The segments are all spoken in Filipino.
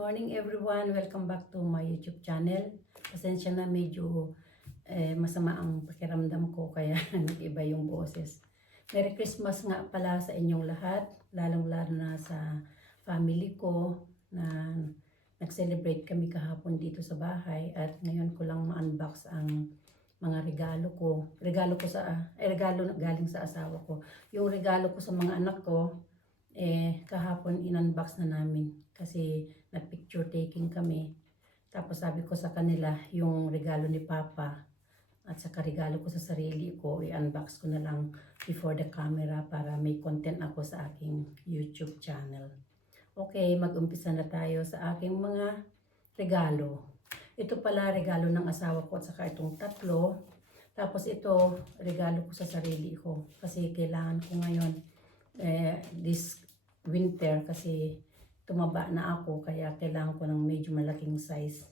morning everyone! Welcome back to my YouTube channel. Pasensya na medyo masama ang pakiramdam ko kaya nag-iba yung boses. Merry Christmas nga pala sa inyong lahat, lalong-lalo na sa family ko na nag-celebrate kami kahapon dito sa bahay at ngayon ko lang ma-unbox ang mga regalo ko. Regalo galing sa asawa ko. Yung regalo ko sa mga anak ko, kahapon in-unbox na namin kasi nag-picture taking kami. Tapos sabi ko sa kanila yung regalo ni Papa at saka regalo ko sa sarili ko, i-unbox ko na lang before the camera para may content ako sa aking YouTube channel. Okay, mag-umpisa na tayo sa aking mga regalo. Ito pala regalo ng asawa ko at saka itong tatlo. Tapos ito regalo ko sa sarili ko kasi kailangan ko ngayon this winter kasi tumaba na ako kaya kailangan ko ng medyo malaking size.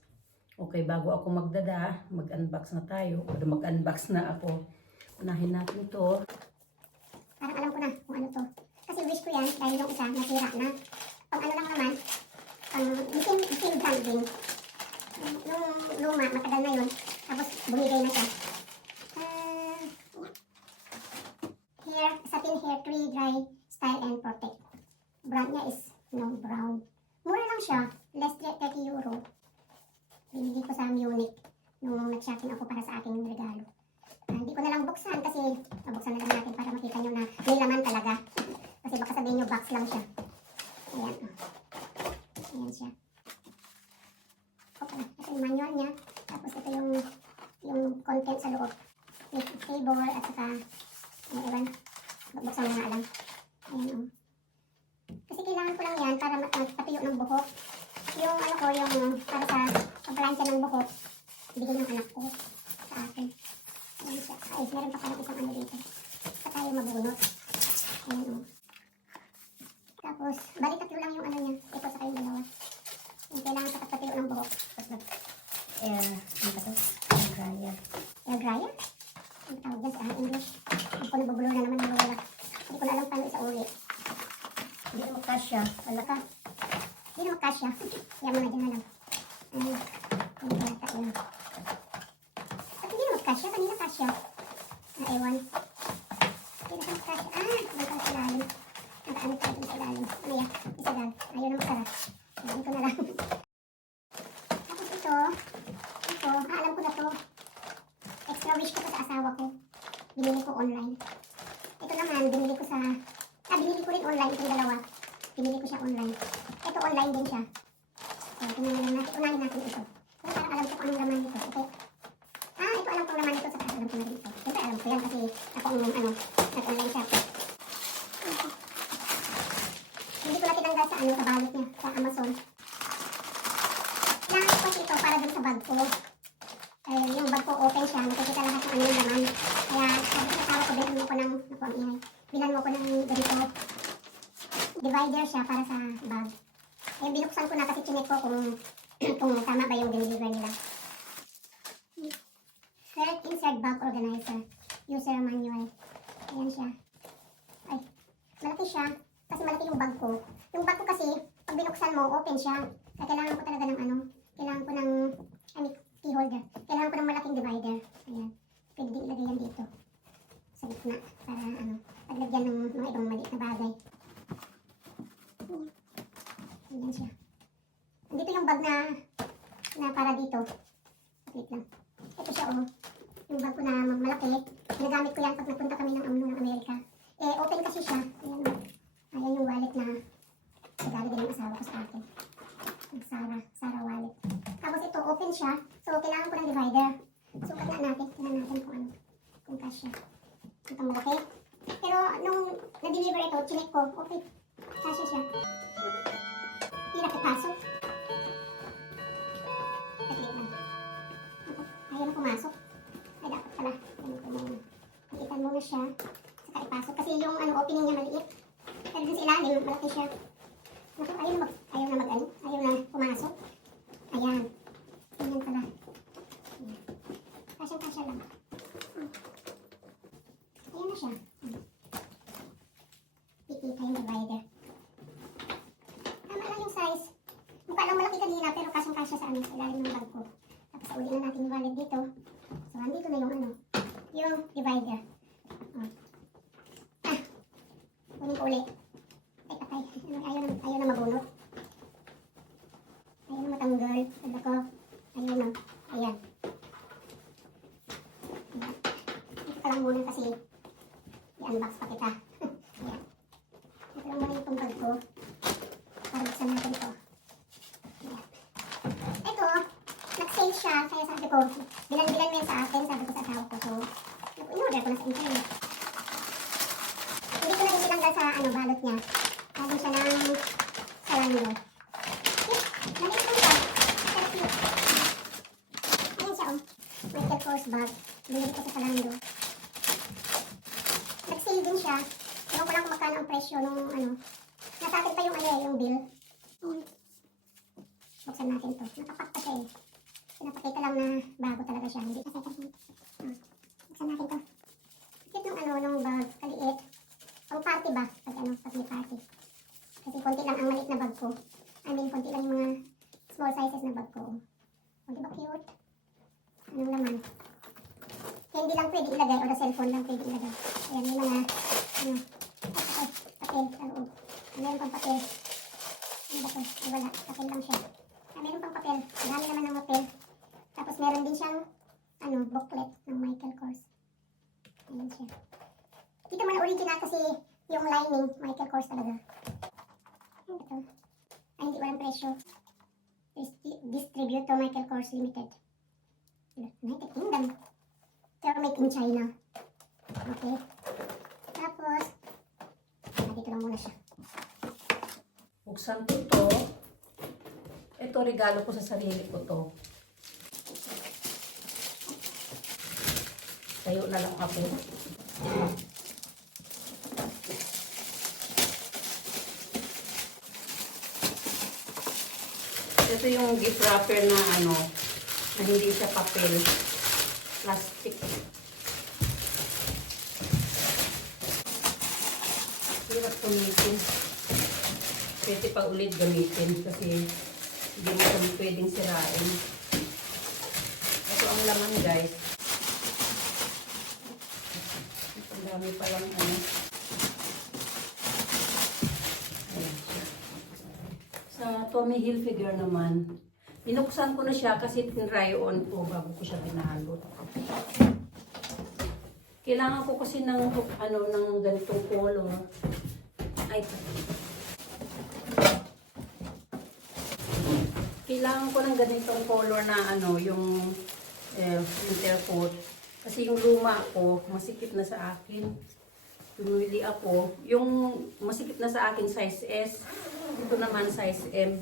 Okay, bago ako mag-unbox na tayo o mag-unbox na ako. Unahin natin to. Parang alam ko na kung ano to. Kasi wish ko yan dahil yung isa nasira na. Pang ano lang naman, pang missing brand din. Yung luma, matagal na yun. Tapos bumigay na siya. Hair, satin hair, 3 dry, style and protect. Brand niya is brown. Mura lang siya, less than 30 euro. Binili ko sa Munich nung nag-shopping ako para sa aking regalo. Hindi ko na lang buksan kasi buksan na lang natin para makita nyo na may laman talaga. Kasi baka sabihin nyo box lang siya. Ayan. Ayan siya. Okay. Ito yung manual niya. Tapos ito yung content sa loob. With table at saka ewan. Buksan mo na alam. Ayan o. Kasi kailangan ko lang yan para matapiyo ng buhok. Yung ano ko, yung para sa pagpalansya ng buhok, bigay ng anak ko sa akin. Ayan siya. Ay, meron pa parang isang ano dito. Sa tayo mabunot. Ayan o. Tapos, bali tatlo lang yung ano niya. Ito sa kayong dalawa. Yung kailangan sa pagpatiyo ng buhok. Ano ba ito? Air dryer. Air dryer? Ang tawag dyan sa English. Ako nabubulo na naman yung wala. Hindi ko na alam paano isa uli. Hindi na magkasya. Wala ka. Hindi na magkasya. Yan mo na dyan na lang. Ay, yung yata yun. At hindi na magkasya. Kanina kasya. Ewan. Hindi na magkasya. Magkasya lalim. Nakaano pa dun sa lalim. Ano yan? Isa lang. Ayaw na magsara. Ayan ko na lang. Tapos ito. Alam ko na to. Extra wish ko sa asawa ko. Binili ko online. Ito naman, binili ko rin online itong dalawa. Binili ko siya online. Ito online din siya. So, unahin natin ito. Pero parang alam ko kung anong laman dito. Ito alam kong laman dito. Saka alam ko na dito. Siyempre alam ko yan kasi ako ang nag-online shop. Hindi ko na tinanggal sa balot niya. Sa Amazon. Kailangan ko kasi ito para dun sa bag ko. Yung bag ko open siya. Nakikita lahat ng yung laman. Kaya sabi ko sa asawa ko, bilan mo ko ng ganito. Divider siya para sa bag. Binuksan ko na kasi chinek ko kung tama ba yung deliver nila. Third insert bag organizer. User manual. Ayan siya. Ay, malaki siya. Kasi malaki yung bag ko. Yung bag ko kasi, pag binuksan mo, open siya. Kaya kailangan ko talaga ng kailangan ko ng key holder. Kailangan ko ng malaking divider. Ayan. Pwede din ilagay yan dito. Sa gitna. Para paglagyan ng mga ibang maliit na bagay. Ayan siya. Dito yung bag na para dito. Wait lang. Ito siya yung bag ko na malaki. Ginagamit ko yan pag nagpunta kami ng Amerika. Open kasi siya. Ayan o. Ayan yung wallet na regalo din ng asawa ko sa akin. Sarah wallet. Tapos ito open siya. So kailangan ko ng divider. Sukat na natin. Tingnan natin kung kasya. Itong malaki. Pero nung na-deliver ito, chinek ko. Okay. Kasya siya. Hindi nakipasok. Katlit lang. Ayaw na pumasok. Ay, dapat pala. Ganito na yun. Iitan muna siya. Saka ipasok. Kasi yung opening niya maliit. Pero dun sa ilalim, malaki siya. Ayaw na pumasok. Ayan. Ganyan pala. Kasya lang. Ayan na siya. Pipita yung divider. Tama lang yung size. Mukha lang malaki ka ano, sa ilalim ng bag ko. Tapos uli na natin yung wallet dito. So, andito na yung ano, yung divider. Oh. Ah, kunin ko uli. Ay, patay. Ayaw na mabunot. Ayaw na matanggal. Sabi ko, ayaw na. Ayan. Ito ka lang muna kasi i-unbox pa kita. Ayan. Ito lang muna yung bag ko. Para buksan natin ito. Ayan. Ito, nag-sale siya. Kaya sabi ko, bilan-bilan mo yan sa akin. Sabi ko sa tao ko. So, in-order ko na sa internet. Hindi ko na din tinanggal sa ano, balot niya. Sabi siya ng Zalando. Maliit lang siya. Pero cute. Ayan siya, oh. Michael Kors bag. Binili ko sa Zalando. Nag-sale din siya. Ewan ko lang kung magkano ang presyo nung ano. Nasa akin pa yung ano yung bill. Buksan natin to. Nakapak pa siya eh. Pinapakita lang na bago talaga siya. Hindi kasi kasi. Buksan natin to. Cute nung ano, nung bag. Kaliit. Pang party ba? Pag ano, pag may party. Kasi konti lang ang maliit na bag ko. I mean, konti lang yung mga small sizes na bag ko. O, diba cute? Anong laman? Hindi lang pwede ilagay o the cellphone lang pwede ilagay. Ayan, may mga, ano, papel. Oo. Meron pang papel. Ano ba ito? Ay, wala. Papel lang siya. Meron pang papel. Marami naman ng papel. Tapos meron din siyang, ano, booklet ng Michael Kors. Ayan siya. Dito mo na original kasi yung lining, Michael Kors talaga. Ano ba ito? Ay, hindi walang presyo. Distribute to Michael Kors Limited. United Kingdom. Pero made in China. Okay. Tapos, dito lang muna siya. Buksan ko to. Ito, regalo ko sa sarili ko to. Tayo na lang ako. Ito yung gift wrapper na ano, na hindi siya papel. Plastic. Hirap gamitin. Pwede pa ulit gamitin kasi hindi mo kami pwedeng sirain. Ito ang laman, guys. Ang dami palang ano. Ayan siya. Sa Tommy Hilfiger naman, binuksan ko na siya kasi tinry on ko bago ko siya pinahalot. Kailangan ko kasi ng ano ng ganitong color. Ay, kailangan ko ng ganitong color na ano, yung winter coat. Kasi yung luma ko, masikip na sa akin. Pumili ako. Yung masikip na sa akin, size S. Ito naman, size M.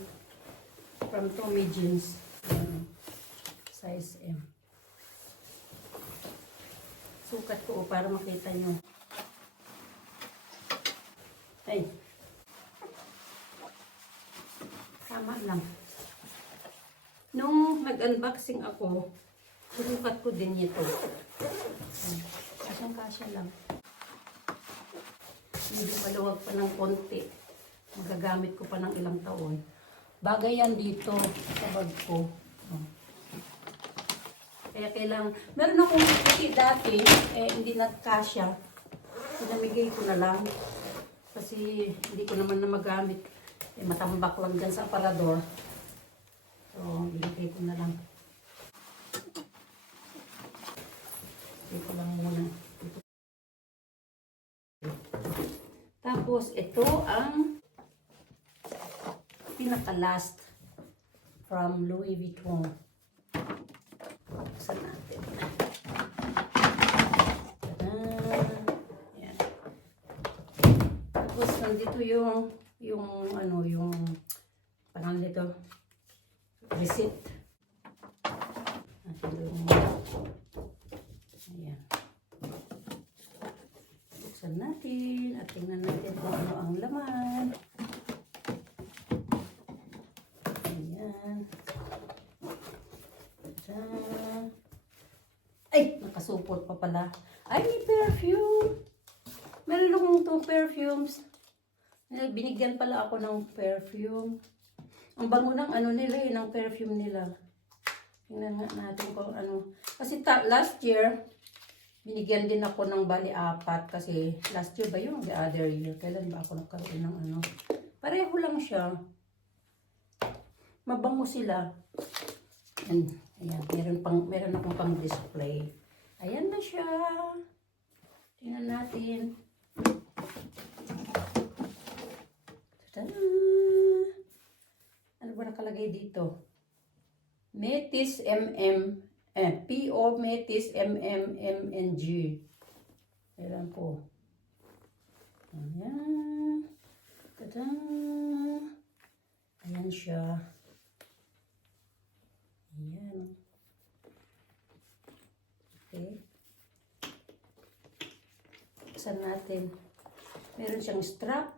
From Tommy Jeans. Size M. Sukat ko para makita nyo. Ay. Tama lang. Nung nag-unboxing ako, sinukat ko din ito. Kasyang-kasya lang. Medyo maluwag pa ng konti. Magagamit ko pa ng ilang taon. Bagay yan dito sa bag ko. Kaya kailangan, meron akong puti dati, hindi nagkasya. Pinamigay ko na lang. Kasi hindi ko naman na magamit. Matambak lang dyan sa aparador. So, binigay ko na lang. Ito lang muna. Tapos, ito ang pinaka-last from Louis Vuitton. Buksan natin. Ayan. Tapos, nandito yung pangalan dito, receipt. Ayan. Buksan natin at tingnan natin kung ano ang laman. Ayan. Ayan. Ay! Nakasupot pa pala. Ay, may perfume! Meron akong 2 perfumes. Binigyan pala ako ng perfume. Ang bango ng ano nila eh, ng perfume nila. Tingnan nga natin kung ano. Kasi last year, binigyan din ako ng bali 4 kasi last year ba yun? The other year. Kailan ba ako nagkaroon ng ano? Pareho lang siya. Mabango sila. And, ayan, meron akong pang display. Ayan na siya. Tingnan natin. Tada! Ano ba nakalagay dito? Metis P.O. Metis MMG. Ayan po. Ayan. Tada! Ayan siya. Ayan. Okay. Buksan natin. Meron siyang strap.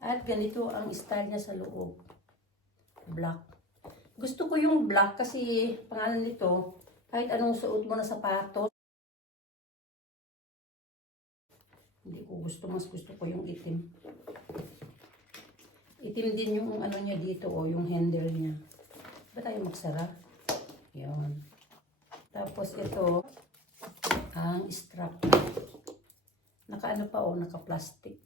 At ganito ang style niya sa loob. Black. Gusto ko yung black kasi pangalan nito, kahit anong suot mo na sapatos. Hindi ko gusto, mas gusto ko yung itim. Itim din yung ano niya dito o yung handle niya. Ba tayo magsara? Yun. Tapos ito, ang strap. Naka-ano pa o, naka-plastic.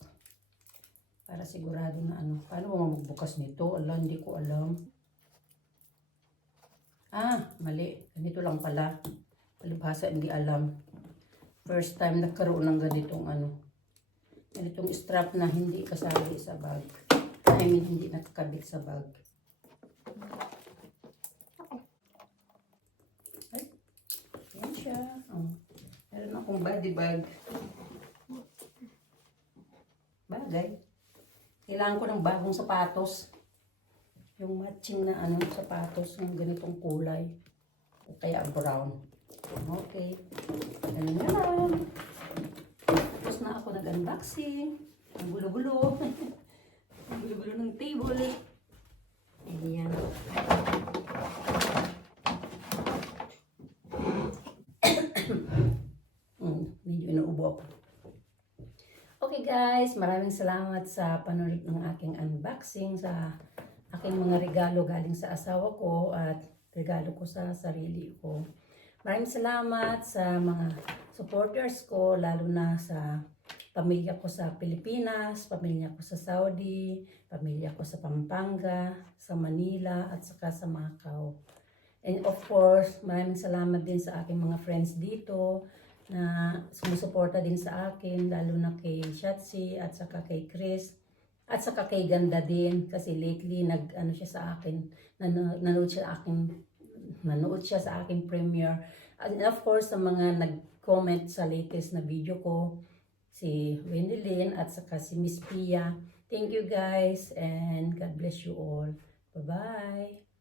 Para sigurado na ano. Paano mo magbukas nito? Ala, hindi ko alam. Mali. Ganito lang pala. Palibhasa, hindi alam. First time nagkaroon ng ganitong ano. Ganitong strap na hindi kasali sa bag. I mean, hindi nakakabit sa bag. Ay, yan siya. Oh. Meron akong body bag. Bagay. Kailangan ko ng bagong sapatos. Yung matching na ano, sapatos ng ganitong kulay. O kaya brown. Okay. Ganun na lang. Tapos na ako nag-unboxing. Ang gulo-gulo. Ang gulo-gulo ng table. Ayan. Medyo inuubo ako. Okay guys, maraming salamat sa panonood ng aking unboxing, sa aking mga regalo galing sa asawa ko at regalo ko sa sarili ko. Maraming salamat sa mga supporters ko, lalo na sa pamilya ko sa Pilipinas, pamilya ko sa Saudi, pamilya ko sa Pampanga, sa Manila, at saka sa Macau. And of course, maraming salamat din sa aking mga friends dito na sumusuporta din sa akin, lalo na kay Shatsi at saka kay Chris at saka kay Ganda din kasi lately nag-ano siya sa akin, nanood siya sa aking premiere. And of course, sa mga nag-comment sa latest na video ko, si Wendy Lynn at saka si Miss Pia. Thank you guys and God bless you all. Bye-bye.